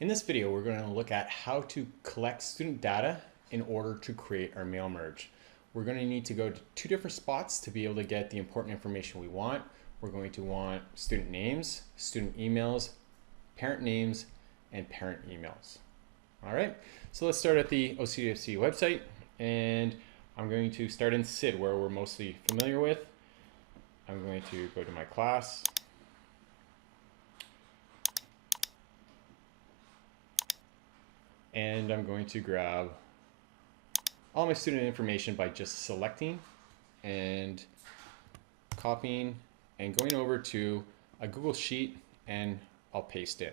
In this video, we're going to look at how to collect student data in order to create our mail merge. We're going to need to go to two different spots to be able to get the important information we want. We're going to want student names, student emails, parent names, and parent emails. All right, so let's start at the OCDFC website, and I'm going to start in SID, where we're mostly familiar with. I'm going to go to my class. And I'm going to grab all my student information by just selecting and copying and going over to a Google Sheet, and I'll paste in.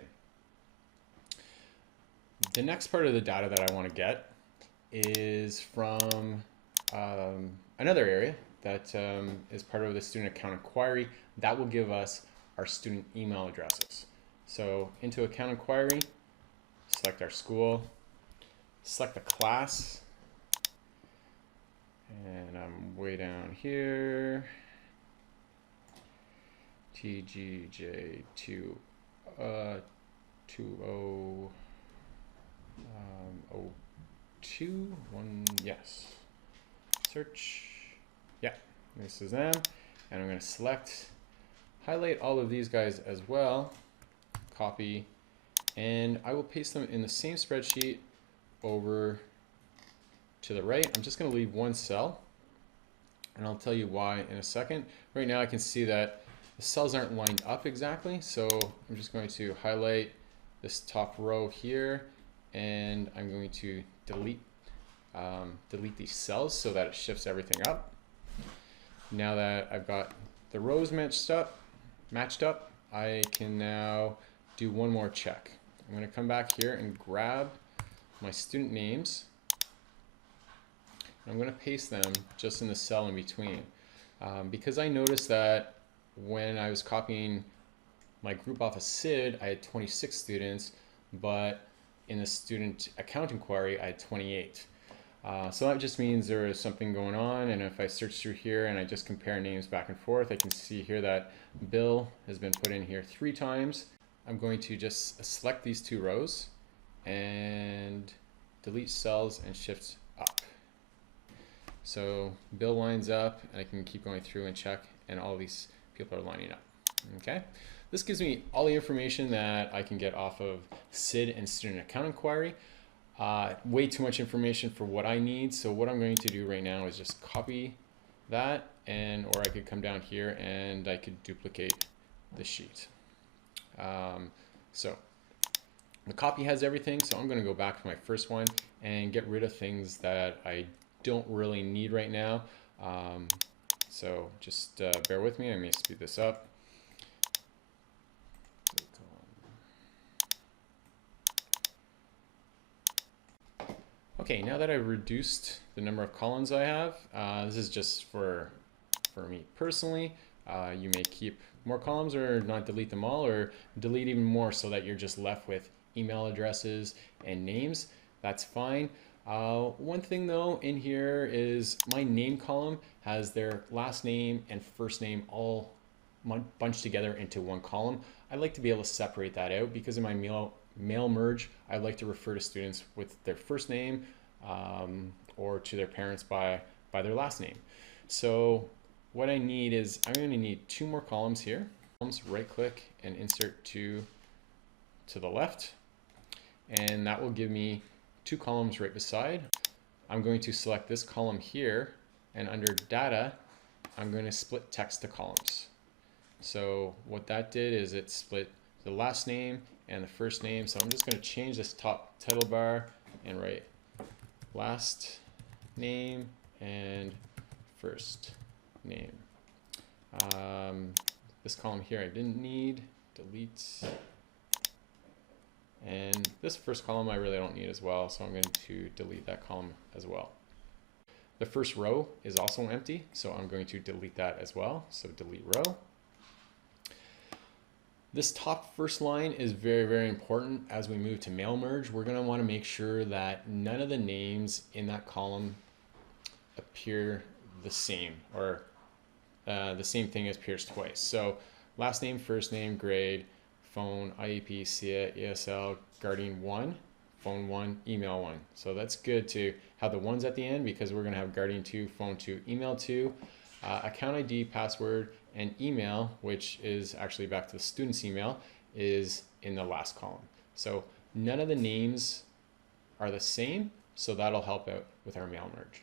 The next part of the data that I want to get is from another area that is part of the student account inquiry. That will give us our student email addresses. So into account inquiry, select our school, select the class, and I'm way down here, TGJ2 2002 one, yes, search, yeah, this is them, and I'm going to select, highlight all of these guys as well, copy, and I will paste them in the same spreadsheet over to the right. I'm just going to leave one cell, and I'll tell you why in a second. Right now I can see that the cells aren't lined up exactly, so I'm just going to highlight this top row here, and I'm going to delete these cells so that it shifts everything up. Now that I've got the rows matched up, I can now do one more check. I'm going to come back here and grab my student names. I'm going to paste them just in the cell in between. Because I noticed that when I was copying my group off of SID, I had 26 students, but in the student account inquiry, I had 28. So that just means there is something going on, and if I search through here and I just compare names back and forth, I can see here that Bill has been put in here 3 times. I'm going to just select these 2 rows and delete cells and shift up. So Bill lines up, and I can keep going through and check, and all these people are lining up. Okay, this gives me all the information that I can get off of SID and student account inquiry. Way too much information for what I need, so what I'm going to do right now is just copy that, or I could come down here and I could duplicate the sheet. So the copy has everything, so I'm going to go back to my first one and get rid of things that I don't really need right now. So just bear with me, I may speed this up. Okay, now that I've reduced the number of columns I have, this is just for me personally. You may keep more columns or not delete them all, or delete even more so that you're just left with email addresses and names. That's fine. One thing though in here is my name column has their last name and first name all bunched together into one column. I like to be able to separate that out because in my mail merge, I like to refer to students with their first name or to their parents by their last name. So what I need is, I'm going to need 2 more columns here. Right click and insert to the left, and that will give me 2 columns right beside. I'm going to select this column here, and under data, I'm going to split text to columns. So what that did is it split the last name and the first name. So I'm just going to change this top title bar and write last name and first name. This column here I didn't need, delete. And this first column I really don't need as well, so I'm going to delete that column as well. The first row is also empty, so I'm going to delete that as well. So delete row. This top first line is very, very important as we move to mail merge. We're going to want to make sure that none of the names in that column appear the same, or the same thing appears twice. So last name, first name, grade, phone, IEP, SIA, ESL, Guardian 1, phone 1, email 1. So that's good to have the ones at the end because we're going to have Guardian 2, phone 2, email 2, account ID, password, and email, which is actually back to the student's email, is in the last column. So none of the names are the same, so that'll help out with our mail merge.